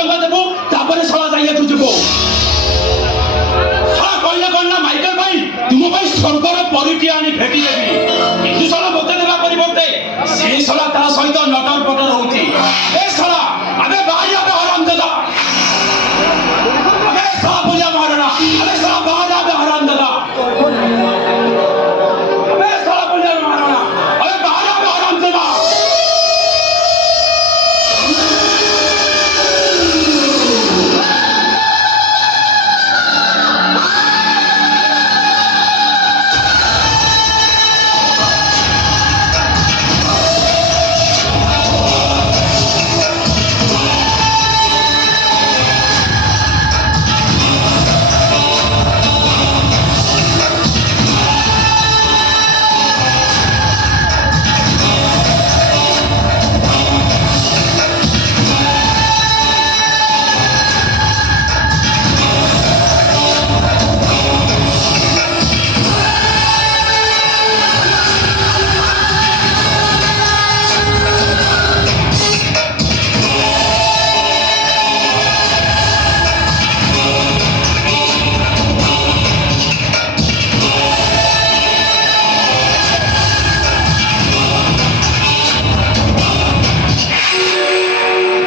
ଟଙ୍କା ଦେବୁ ତାପରେ ଶଳା ଯାଇକି ତୁ ଯିବୁ ଶଳା କହିଲେ କଣ ନା ମାଇକେଲ ଭାଇ ତୁମ ପାଇଁ ସ୍ୱର୍ଗର ପରିଟିଏ ଆଣି ଭେଟି ଦେବି କିନ୍ତୁ ଶଳା ମୋତେ ଦେବା ପରିବର୍ତ୍ତେ ସେଇ ଶଳା ତା ସହିତ ନଟର ପଟର ହଉଛି ଏ ଶଳା ଆବେ ବାହାରି ଆବେ ହରାମ ଦାଦା ଆବେ ଶଳା ବୁଝା ମହାରଣା ଆବେ ଶଳା ବାହାରି ଆବେ ହରାମ ଦାଦା আবে সালা বুঝা মহারଣା আবে বাহার আবে হরাম দাদা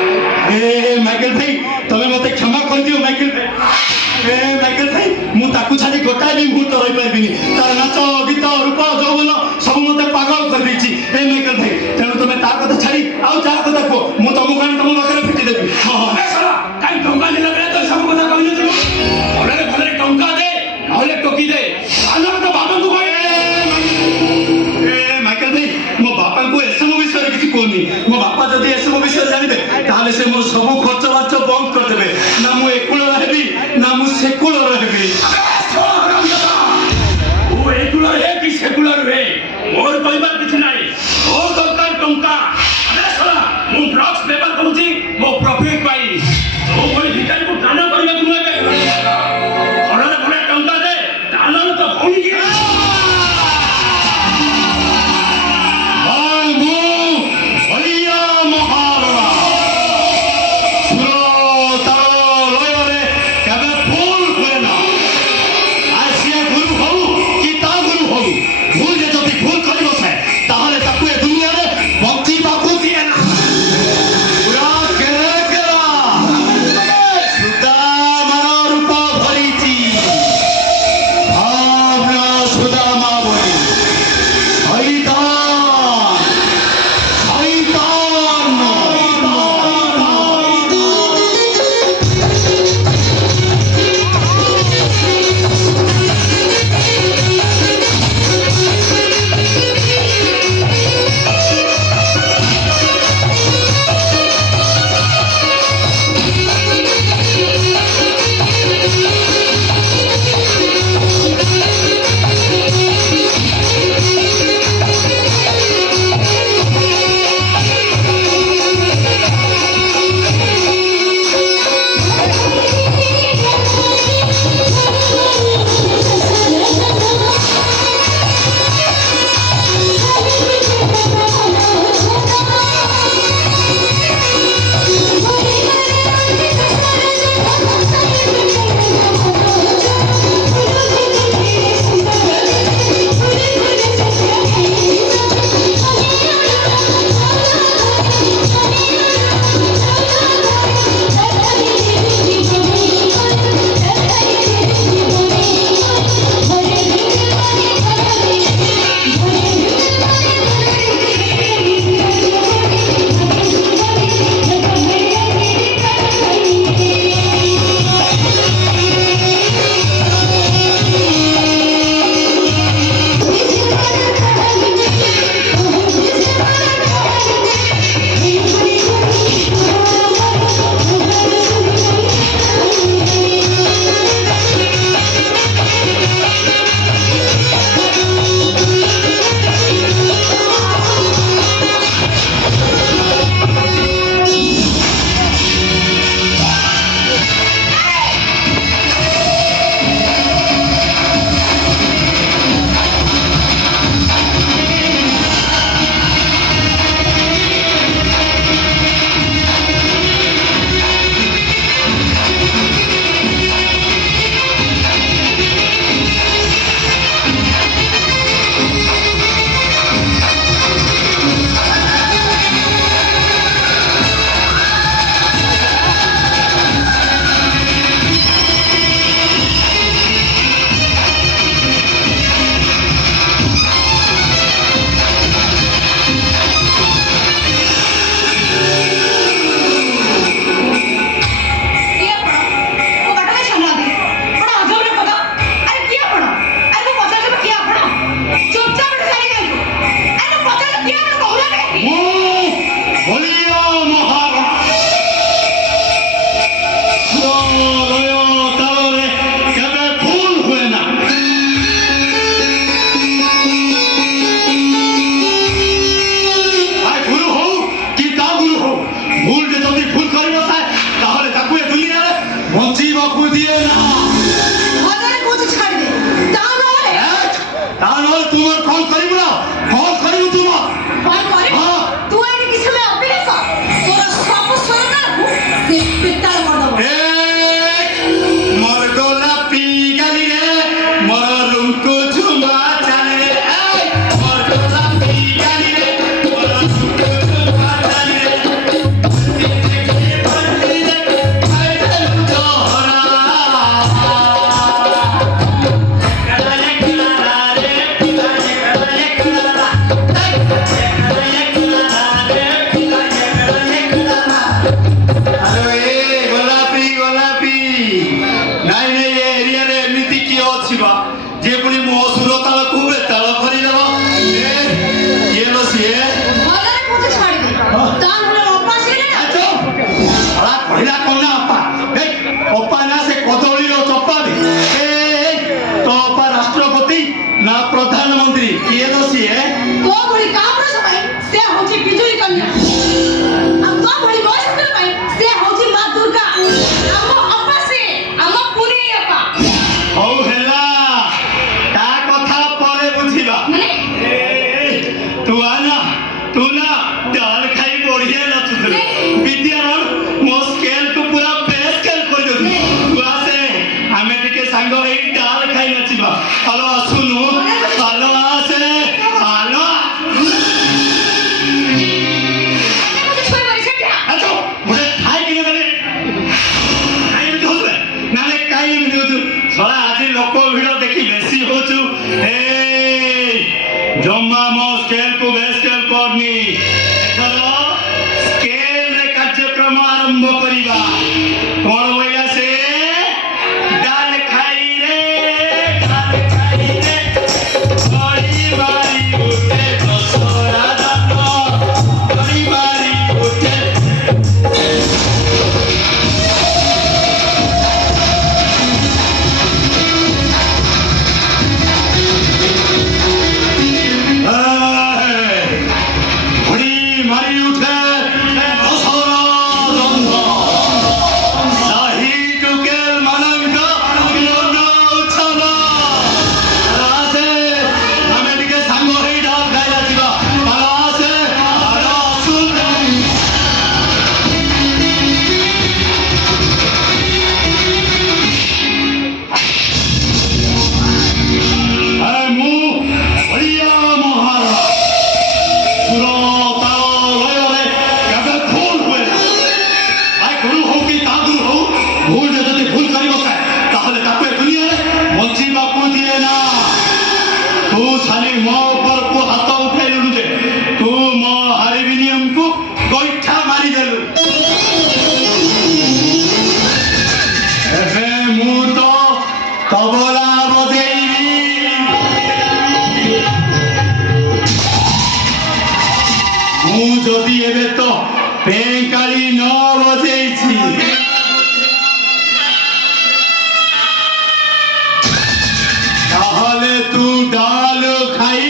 माइकल भाई तमें मत क्षमा कर दियो माइकल भाई माइकल भाई मु ताकू छाड़ी गोटाए भी मुहूर्त रही पारिबिनी तार नाच गीत रूप यौवन सब मत पागल कर देछि माइकल भाई तेणु तुम ता कथा छाड़ी आउ जा कथा को मु तुमको कान तुम पाखरे फिटी देबी ए साला काई टंका देला बेले तो सब कथा कहले तू भले भले टंका दे नहले टोकी दे आनंद तो बाबा को कहे माइकल भाई मो बापा को एसम विषय किसी कोनी मो बापा जदी एसम विषय जानिबे ताले से मोर सब खर्च बार्च बंद कर देबे ना मु एकुल रहबी ना मु सेकुल रहबी ओ एकुल हे कि सेकुल रे मोर कहबार किछ नाही ओ दरकार टंका अरे साला मु ड्रग्स पेपर करूची मो प्रॉफिट पाई ओ कोई भिखारी को दान करबे तुम के घररे घरे टंका दे दान तो होई के तारो କେମିତି ହଉଛୁ ଶଳା ଆଜି ଲୋକ ଭିଡ଼ ଦେଖି ବେଶୀ ହଉଛୁ ଜମା ମୋ ସ୍କେଲକୁ ବେସ୍କେଲ କରନି ଏଥର ସ୍କେଲରେ କାର୍ଯ୍ୟକ୍ରମ ଆରମ୍ଭ କରିବା କଣ ବୋଇଲା ସେ ଡାଲ ଖାଇରେ ଗଳି ବାରି ଉଠେ ଦଶହରା ଦାନ ଗଳି ବାରି ଉଠେ মারি উঠে দশহরা দ্বন্দ্ব শাহী টুকেল মানঙ্গ উৎসব আসে আমি ଟିକେ ସାଙ୍ଗ ହେଇ ଡାଲ ଖାଇବା ଯିବା ଭାଲ ଆସେ ଭାଲ ମୁଁ ଓଡ଼ିଆ ମହାରାଜ ସୁର ତାଳ ଲୟରେ କେବେ ଭୁଲ ହୁଏ ଭାଇ ଗୁରୁ ହଉ କି ତା ଗୁରୁ ହଉ ଭୁଲରେ ଯଦି ଭୁଲ କରି ବସାଏ ତାହେଲେ ତାକୁ ଏ ଦୁନିଆରେ ବଞ୍ଚିବାକୁ ଦିଏ ନା ତୁ ଖାଲି ମୋ ଉପରକୁ ହାତ ଉଠେଇଲୁଣୁ ଯେ ତୁ ମୋ ହାରିବିନିୟମକୁ ଗୋଇଠା ମାରିଦେଲୁ ଏବେ ମୁଁ ତ ତବଲା ବଜେଇବି ମୁଁ ଯଦି ଏବେ ତ ପେଁକାଳି ନ ବଜେଇଛି ତାହେଲେ ତୁ ଡାଲ ଖାଇ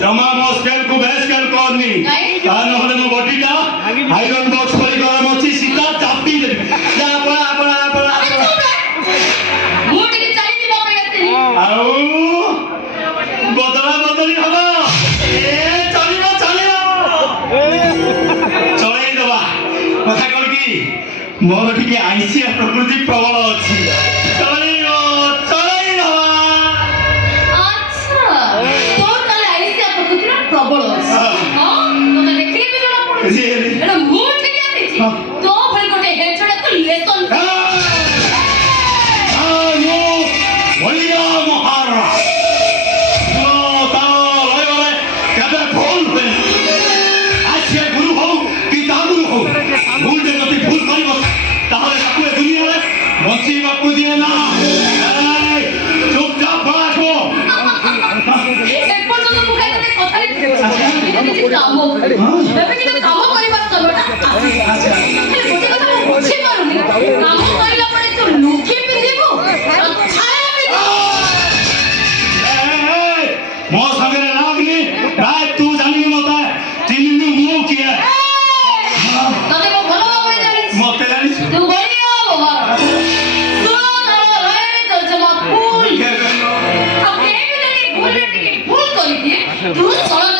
जमा मो स्केल को बेस स्केल करनी तान होले मो बॉडीटा आयरन बॉक्स परी गरम अछि सीधा चापी दे जा पळा मोटी के चली दिबो पे आउ बदला बदली हबो ए चलिबो चलै दबा कथा कोन की मोर ठीक आईसिया प्रकृति प्रबल अछि चलै दबा अच्छा तो तले आईसिया प्रकृति प्रबल अछि हां तो देखले भी जणा पड़ुछि एटा मूड ठीक आछि तो भली गोटे हेडशॉट को लेसन बढ़िया महाराज भूल हुए आज गुरु हो कि गुरु हो भूल जे गति भूल कर दुनिया में बचीबा दिए ना चुपचाप बात हो एक पर तो मुखाय कथा କିଛି କାମ ଏବେ କିନ୍ତୁ କାମ କରିବା ସମୟଟା ଆସିଛି ଆଚ୍ଛା ହେଲେ ଗୋଟେ କଥା ମୁଁ ବୁଝିପାରୁନି କାମ ସରିଲା ପରେ ତୁ ଲୁଙ୍ଗି ପିନ୍ଧିବୁ ଆଉ ଛାୟା ପିନ୍ଧିବୁ ମୋ ସାଙ୍ଗରେ ଲାଗନି ଭାଇ ତୁ ଜାଣିନି ମତେ ଚିହ୍ନିନି ମୁଁ କିଏ ତତେ ମୁଁ ଭଲ ଭାବରେ ଜାଣିଛି ମତେ ଜାଣିଛୁ ତୁ ବଢିଆ ବାବା ସୁନ୍ଦର ରୟରେ ତୋ ଜମା ଫୁଲ ଆଉ କେହି ବି ଯଦି ଭୁଲରେ ଟିକେ ଭୁଲ କରିଦିଏ ତୁ ସଳଖ